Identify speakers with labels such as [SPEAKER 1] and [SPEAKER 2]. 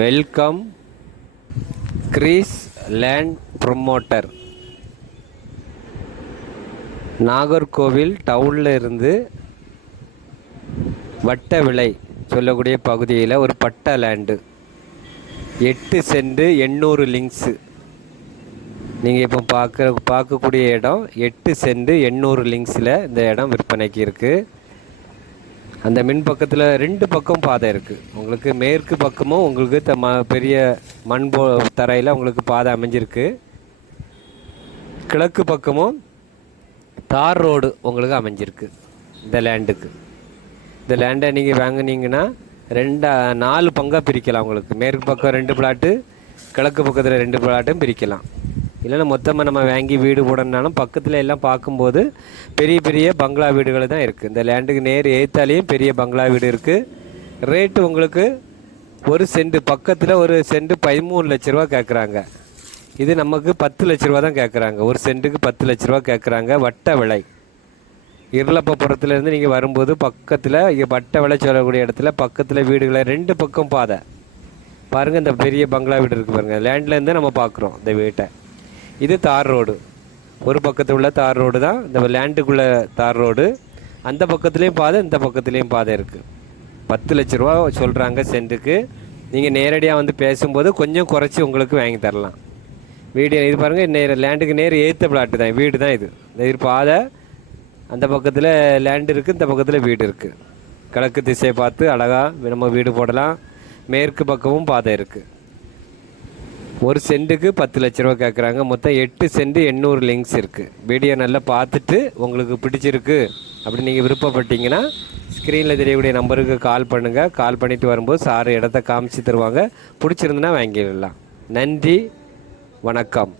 [SPEAKER 1] Welcome Greece land promoter. Nagercoil டவுனில் இருந்து வட்ட விலை சொல்லக்கூடிய பகுதியில் ஒரு பட்ட லேண்டு. எட்டு சென்ட் எண்ணூறு லிங்க்ஸு. நீங்கள் இப்போ பார்க்க பார்க்கக்கூடிய இடம் எட்டு சென்ட் எண்ணூறு லிங்க்ஸில் இந்த இடம் விற்பனைக்கு இருக்குது அந்த மின் பக்கத்தில் ரெண்டு பக்கம் பாதை இருக்குது உங்களுக்கு மேற்கு பக்கமும் உங்களுக்கு த ம பெரிய மண் போ தரையில் உங்களுக்கு பாதை அமைஞ்சிருக்கு. கிழக்கு பக்கமும் தார் ரோடு உங்களுக்கு அமைஞ்சிருக்கு இந்த லேண்டுக்கு. இந்த லேண்டை நீங்கள் வாங்குனீங்கன்னா ரெண்டா நாலு பங்காக பிரிக்கலாம் உங்களுக்கு. மேற்கு பக்கம் ரெண்டு பிளாட்டு கிழக்கு பக்கத்தில் ரெண்டு பிளாட்டும் பிரிக்கலாம். இல்லைன்னா மொத்தமாக நம்ம வாங்கி வீடு போடணுனாலும் பக்கத்தில் எல்லாம் பார்க்கும்போது பெரிய பெரிய பங்களா வீடுகள் தான் இருக்குது இந்த லேண்டுக்கு நேர் ஏத்தாலேயும் பெரிய பங்களா வீடு இருக்குது ரேட்டு உங்களுக்கு ஒரு சென்ட் பக்கத்தில் ஒரு சென்ட் பதிமூணு லட்ச ரூபா கேட்குறாங்க இது நமக்கு பத்து லட்ச ரூபா தான் கேட்குறாங்க ஒரு சென்ட்டுக்கு பத்து லட்ச ரூபா கேட்குறாங்க வட்ட விலை. இருளப்பபுரத்துலேருந்து நீங்கள் வரும்போது பக்கத்தில் இங்கே வட்ட விலை சொல்லக்கூடிய இடத்துல பக்கத்தில் வீடுகளை ரெண்டு பக்கம் பாதை. பாருங்கள் இந்த பெரிய பங்களா வீடு இருக்குது பாருங்கள் லேண்ட்லேருந்து நம்ம பார்க்குறோம் இந்த வீட்டை. இது தார் ரோடு. ஒரு பக்கத்தில் உள்ள தார் ரோடு தான் இந்த லேண்டுக்குள்ள தார் ரோடு. அந்த பக்கத்துலேயும் பாதை இந்த பக்கத்துலேயும் பாதை இருக்குது பத்து லட்ச ரூபா சொல்கிறாங்க சென்ட்டுக்கு. நீங்கள் நேரடியாக வந்து பேசும்போது கொஞ்சம் குறைச்சி உங்களுக்கு வாங்கி தரலாம். வீடு இது பாருங்கள் நேர லேண்டுக்கு நேர் ஏற்ற பிளாட்டு தான் வீடு தான் இது. இது பாதை அந்த பக்கத்தில் லேண்டு இருக்குது இந்த பக்கத்தில் வீடு இருக்குது கிழக்கு திசையை பார்த்து அழகாக நம்ம வீடு போடலாம். மேற்கு பக்கமும் பாதை இருக்குது ஒரு சென்ட்டுக்கு பத்து லட்ச ரூபா கேட்குறாங்க மொத்தம் எட்டு சென்ட் எண்ணூறு லிங்க்ஸ் இருக்குது வீடியோ நல்லா பார்த்துட்டு உங்களுக்கு பிடிச்சிருக்கு அப்படி நீங்கள் விருப்பப்பட்டீங்கன்னா ஸ்க்ரீனில் தெரியக்கூடிய நம்பருக்கு கால் பண்ணுங்கள் கால் பண்ணிவிட்டு வரும்போது சார் இடத்த காமிச்சு தருவாங்க. பிடிச்சிருந்துன்னா வாங்கிடலாம். நன்றி. வணக்கம்.